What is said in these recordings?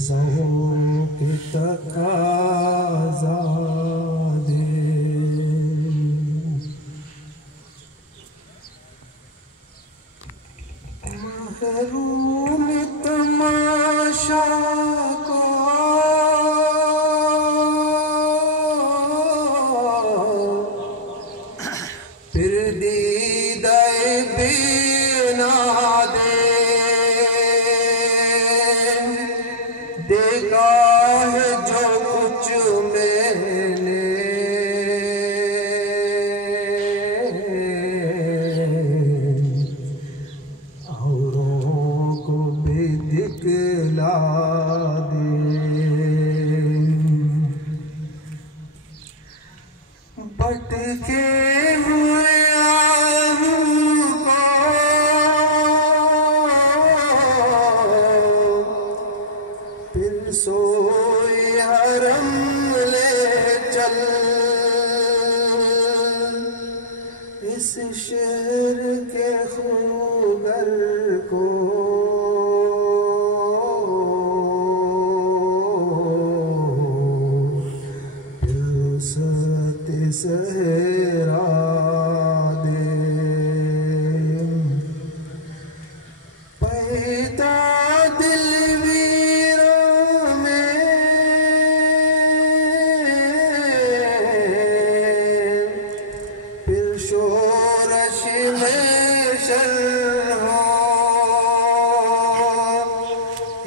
ज़ौक़ तक़ाज़ा दे। महरूम तमाशा को फिर दीदाए बिना दे। देखा है जो कुछ मैंने औरों को भी दिखला दे। भटके हुए सोई हरम ले चल। इस शहर के खूगर को फुर्सत सहरा दे। पैदा दिल शोरश में शर हो।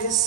इस